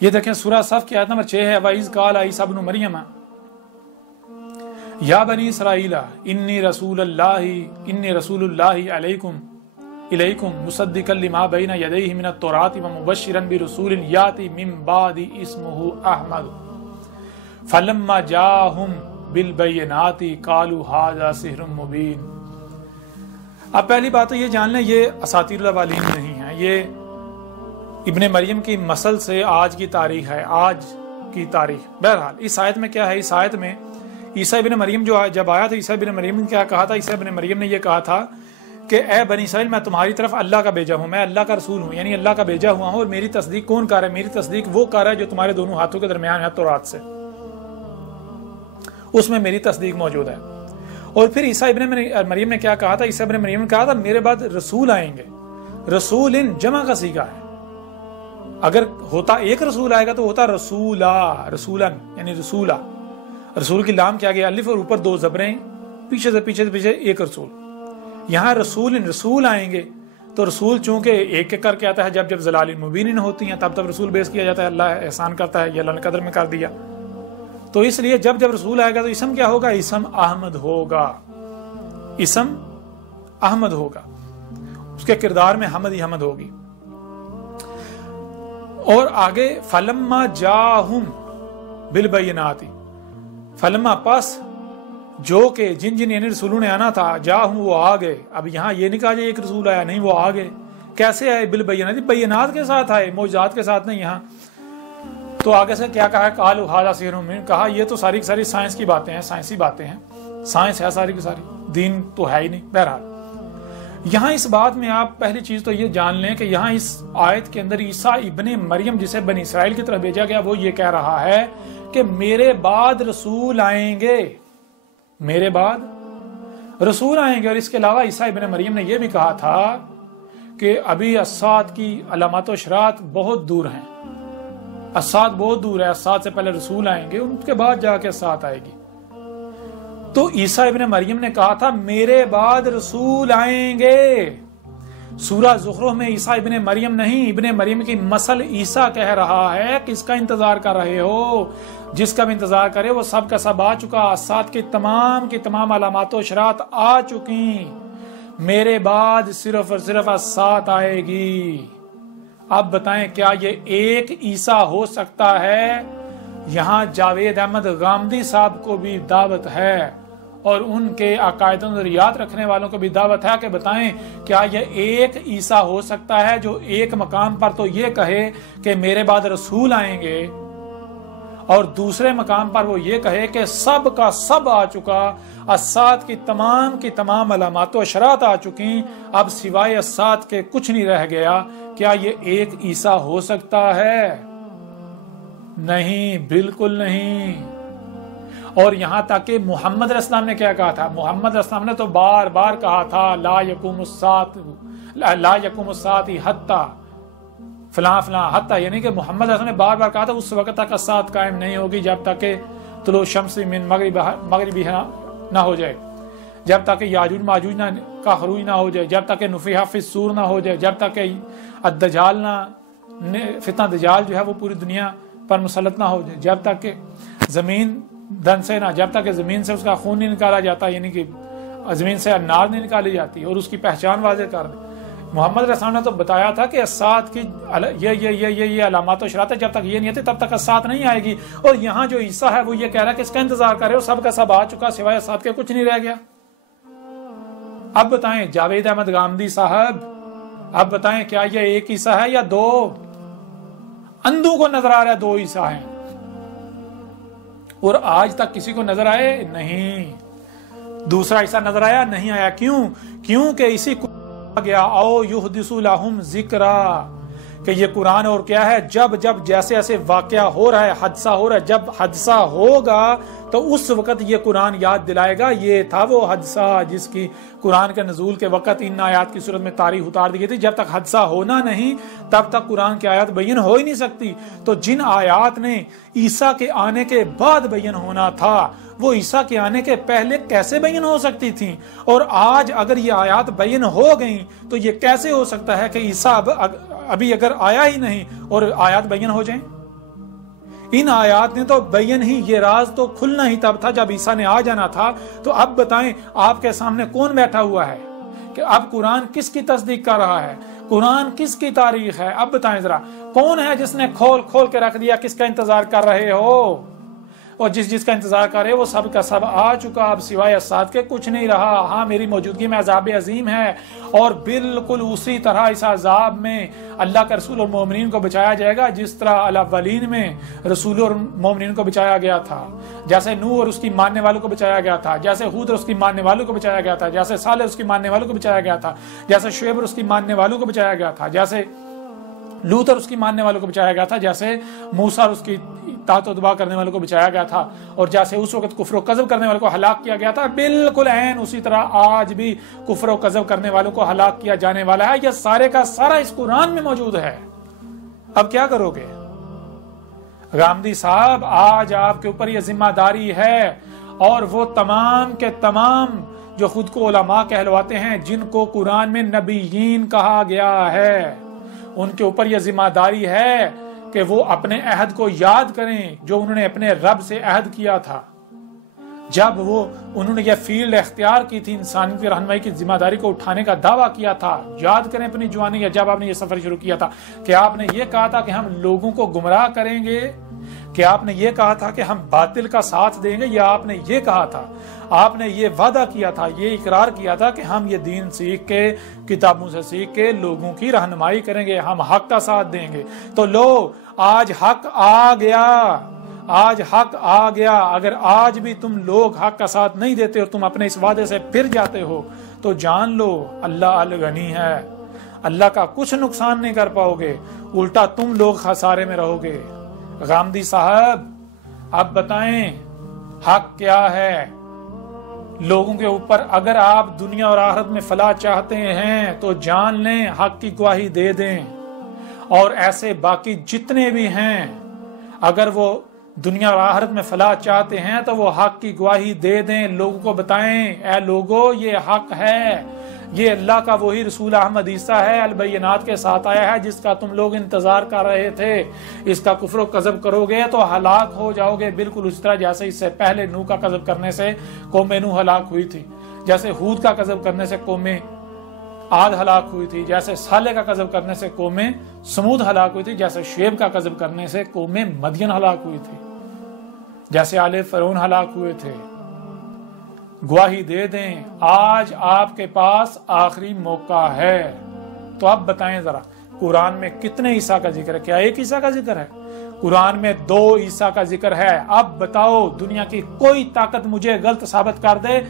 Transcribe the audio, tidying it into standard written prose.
یہ دیکھیں سورہ صف کی آیت نمبر 6 ہے، وَإِذْ قَالَ عِيسَىٰ ابْنُ مَرْيَمَ یا بنی اسرائیل انی رسول اللہ الیکم مصدقا لما بین یدیہ من التوراۃ ومبشرا برسول یاتی من بعد اسمہ احمد فلما جاءہم بالبینات قالوا ھذا سحر مبین۔ اب پہلی بات تو یہ جان لیں یہ اساطیر الاولین نہیں ہیں، یہ ابن مریم کی مسل سے آج کی تاریخ ہے، آج کی تاریخ۔ بہرحال اس آیت میں کیا ہے، اس آیت میں عیسیٰ ابن مریم جو جب آیا تو عیسیٰ ابن مریم نے کیا کہا تھا؟ عیسیٰ ابن مریم نے یہ کہا تھا کہ اے بنی اسرائیل میں تمہاری طرف اللہ کا بھیجا ہوں، میں اللہ کا رسول ہوں، یعنی اللہ کا بھیجا ہوا ہوں، اور میری تصدیق کون کر رہا ہے؟ میری تصدیق وہ کر رہا ہے جو تمہارے دونوں ہاتھوں کے درمیان ہے تورات سے، اس میں میری تصدیق موجود ہے۔ اور پھر عیسیٰ ابن مریم نے کیا کہا تھا؟ عیسیٰ ابن مریم نے کہا تھا میرے بعد رسول آئیں گے، رسول ان جمع کا صیغہ ہے، اگر ہوتا ایک رسول آئے گا تو ہوتا رسولن یعنی رسولہ، رسول کی لام کیا گیا الف اور اوپر دو زبریں، پیچھے سے پیچھے ایک رسول۔ یہاں رسول آئیں گے تو رسول چونکہ ایک ایک کر کے آتا ہے، جب ضلال مبین ہوتی ہیں تب رسول بیس کیا جاتا ہے، اللہ احسان کرتا ہے، یہ اللہ نے قدر میں کر دیا، تو اس لیے جب رسول آئے گا تو اسم کیا ہوگا؟ اسم احمد ہوگا، اسم احمد ہوگا، اس کے کردار میں حمد ہی حمد ہوگی۔ اور آگے فلما جاہم بالبینات، فلما پس جو کہ جن یعنی رسولوں نے آنا تھا، جاہم وہ آ گئے۔ اب یہاں یہ نہیں کہا جائے ایک رسول آیا، نہیں، وہ آ گئے۔ کیسے آئے؟ بالبینات، بینات کے ساتھ آئے، معجزات کے ساتھ نہیں۔ یہاں تو آگے سے کیا کہا ہے؟ قالوا ھذا سحر مبین، کہا یہ تو ساری کی ساری سائنس کی باتیں ہیں، سائنسی باتیں ہیں، سائنس ہے ساری کی ساری، دین تو ہے ہی نہیں۔ بہرحال یہاں اس بات میں آپ پہلی چیز تو یہ جان لیں کہ یہاں اس آیت کے اندر عیسیٰ ابن مریم جسے بنی اسرائیل کی طرف بھیجا گیا وہ یہ کہہ رہا ہے کہ میرے بعد رسول آئیں گے، میرے بعد رسول آئیں گے۔ اور اس کے علاوہ عیسیٰ ابن مریم نے یہ بھی کہا تھا کہ ابھی الساعۃ کی علامات و اشراط بہت دور ہیں، الساعۃ بہت دور ہے، الساعۃ سے پہلے رسول آئیں گے، ان کے بعد جا کے الساعۃ آئے گی۔ تو عیسیٰ ابن مریم نے کہا تھا میرے بعد رسول آئیں گے۔ سورہ زخرف میں عیسیٰ ابن مریم نہیں، ابن مریم کی مسل عیسیٰ کہہ رہا ہے کس کا انتظار کر رہے ہو؟ جس کا بھی انتظار کرے وہ سب کا سب آ چکا، ساتھ کی تمام علامات و اشراط آ چکی، میرے بعد صرف اور صرف ساتھ آئے گی۔ اب بتائیں کیا یہ ایک عیسیٰ ہو سکتا ہے؟ یہاں جاوید احمد غامدی صاحب کو بھی دعوت ہے اور ان کے عقائد و نظریات رکھنے والوں کو بھی دعوت ہے کہ بتائیں کیا یہ ایک عیسیٰ ہو سکتا ہے جو ایک مقام پر تو یہ کہے کہ میرے بعد رسول آئیں گے اور دوسرے مقام پر وہ یہ کہے کہ سب کا سب آ چکا، الساعۃ کی تمام علامات و اشراط آ چکی، اب سوائے الساعۃ کے کچھ نہیں رہ گیا؟ کیا یہ ایک عیسیٰ ہو سکتا ہے؟ نہیں، بالکل نہیں۔ اور یہاں تک کہ محمد علیہ السلام نے کیا کہا تھا؟ محمد علیہ السلام نے تو بار بار کہا تھا لا یقوم الساعۃ حتی فلاں حتی، یعنی کہ محمد علیہ السلام نے بار بار کہا تھا اس وقت تک الساعۃ قائم نہیں ہوگی جب تک کہ طلوع شمس من مغربها نہ ہو جائے، جب تک کہ یاجوج ماجوج کا خروج نہ ہو جائے، جب تک کہ نفخ فی الصور نہ ہو جائے، جب تک کہ الدجال فتنہ دجال جو ہے وہ پوری دنیا پر مسلط نہ ہو جائے، جب تک کہ زمین دن سے نہ، جب تک کہ زمین سے اس کا خون نہیں نکالا جاتا، یعنی کہ زمین سے انار نہیں نکالی جاتی اور اس کی پہچان واضح کر دے۔ محمد علیہ السلام نے تو بتایا تھا کہ الساعۃ کی یہ علامات و اشراط ہے، جب تک یہ نہیں آتی تب تک الساعۃ نہیں آئے گی۔ اور یہاں جو عیسیٰ ہے وہ یہ کہہ رہا ہے کہ اس کا انتظار کرے ہو، سب کا سب آ چکا، سوائے الساعۃ کے کچھ نہیں رہ گیا۔ اب بتائیں جاوید احمد غامدی صاحب، اب بتائیں کیا یہ ایک عیسیٰ ہے یا دو؟ اندھوں کو نظر آ رہا ہے دو عیسیٰ ہیں، اور آج تک کسی کو نظر آئے نہیں۔ دوسرا عیسیٰ نظر آیا نہیں آیا، کیونکہ اسی کو گیا او یحدث لہم ذکرا، کہ یہ قرآن اور کیا ہے، جب جیسے ایسے واقعہ ہو رہا ہے، حادثہ ہو رہا ہے، جب حادثہ ہوگا تو اس وقت یہ قرآن یاد دلائے گا یہ تھا وہ حادثہ جس کی قرآن کے نزول کے وقت ان آیات کی صورت میں تاریخ اتار دی گئی تھی۔ جب تک حادثہ ہونا نہیں تب تک قرآن کی آیات بیان ہو ہی نہیں سکتی۔ تو جن آیات نے عیسیٰ کے آنے کے بعد بیان ہونا تھا وہ عیسیٰ کے آنے کے پہلے کیسے بیان ہو سکتی تھیں؟ اور آج اگر یہ آیات بیان ہو گئیں تو یہ کیسے ہو سکتا ہے کہ عیسیٰ ابھی اگر آیا ہی نہیں اور آیات بیان ہو جائیں؟ ان آیات نے تو بیان ہی، یہ راز تو کھلنا ہی تب تھا جب عیسیٰ نے آ جانا تھا. تو اب بتائیں آپ کے سامنے کون بیٹھا ہوا ہے کہ اب قرآن کس کی تصدیق کر رہا ہے، قرآن کس کی تاریخ ہے؟ اب بتائیں ذرا کون ہے جس نے کھول کھول کے رکھ دیا؟ کس کا انتظار کر رہے ہو؟ اور جس کا انتظار کر رہے وہ سب کا سب آ چکا، اب سوائے اسات کے کچھ نہیں رہا. ہاں میری موجودگی میں عذاب عظیم ہے، اور بالکل اسی طرح اس عذاب میں اللہ کا رسول اور مومنین کو بچایا جائے گا جس طرح الاولین میں رسول اور مومنین کو بچایا گیا تھا، جیسے نوح اور اس کی ماننے والوں کو بچایا گیا تھا، جیسے ہود اور اس کی ماننے والوں کو بچایا گیا تھا، جیسے صالح اس کی ماننے والوں کو بچایا گیا تھا، جیسے شعیب اور اس کی ماننے والوں کو بچایا گیا تھا، جیسے لوط اور اس کی ماننے والوں کو بچایا گیا تھا، جیسے موسیٰ اور اس کی اطاعت و اتباع کرنے والوں کو بچایا گیا تھا، اور جیسے اس وقت کفر و کذب کرنے والوں کو ہلاک کیا گیا تھا، بالکل عین اسی طرح آج بھی کفر و کذب کرنے والوں کو ہلاک کیا جانے والا ہے. یہ سارے کا سارا اس قرآن میں موجود ہے. اب کیا کرو گے؟ غامدی صاحب آج آپ کے اوپر یہ ذمہ داری ہے، اور وہ تمام کے تمام جو خود کو علماء کہلواتے ہیں، جن کو قرآن میں نبیین کہا گیا ہے، ان کے اوپر یہ ذمہ داری ہے کہ وہ اپنے عہد کو یاد کریں جو انہوں نے اپنے رب سے عہد کیا تھا جب انہوں نے یہ فیلڈ اختیار کی تھی، انسانیت کی رہنمائی کی ذمہ داری کو اٹھانے کا دعویٰ کیا تھا. یاد کریں اپنی جوانی یا جب آپ نے یہ سفر شروع کیا تھا کہ آپ نے یہ کہا تھا کہ ہم لوگوں کو گمراہ کریں گے، کہ آپ نے یہ کہا تھا کہ ہم باطل کا ساتھ دیں گے، یا آپ نے یہ کہا تھا، آپ نے یہ وعدہ کیا تھا، یہ اقرار کیا تھا کہ ہم یہ دین سیکھ کے، کتابوں سے سیکھ کے لوگوں کی رہنمائی کریں گے، ہم حق کا ساتھ دیں گے. تو لو آج حق آ گیا، آج حق آ گیا. اگر آج بھی تم لوگ حق کا ساتھ نہیں دیتے اور تم اپنے اس وعدے سے پھر جاتے ہو تو جان لو اللہ الغنی ہے، اللہ کا کچھ نقصان نہیں کر پاؤ گے، الٹا تم لوگ خسارے میں رہو گے. غامدی صاحب اب بتائیں حق کیا ہے لوگوں کے اوپر؟ اگر آپ دنیا اور آخرت میں فلاح چاہتے ہیں تو جان لیں، حق کی گواہی دے دیں. اور ایسے باقی جتنے بھی ہیں اگر وہ دنیا اور آخرت میں فلاح چاہتے ہیں تو وہ حق کی گواہی دے دیں، لوگوں کو بتائیں اے لوگو یہ حق ہے، یہ اللہ کا وہی رسول احمد عیسیٰ ہے، البینات کے ساتھ آیا ہے جس کا تم لوگ انتظار کر رہے تھے. اس کا کفر و کذب کرو گے تو ہلاک ہو جاؤ گے، بالکل اس طرح جیسے اس سے پہلے نوح کا کذب کرنے سے قوم نوح ہلاک ہوئی تھی، جیسے ہود کا کذب کرنے سے قوم عاد ہلاک ہوئی تھی، جیسے صالح کا کذب کرنے سے قوم سمود ہلاک ہوئی تھی، جیسے شعیب کا کذب کرنے سے قوم مدین ہلاک ہوئی تھی، جیسے آل فرعون ہلاک ہوئے تھے. گواہی دے دیں آج آپ کے پاس آخری موقع ہے. تو اب بتائیں ذرا قرآن میں کتنے عیسیٰ کا ذکر ہے؟ کیا ایک عیسیٰ کا ذکر ہے؟ قرآن میں 2 عیسیٰ کا ذکر ہے. اب بتاؤ دنیا کی کوئی طاقت مجھے غلط ثابت کر دے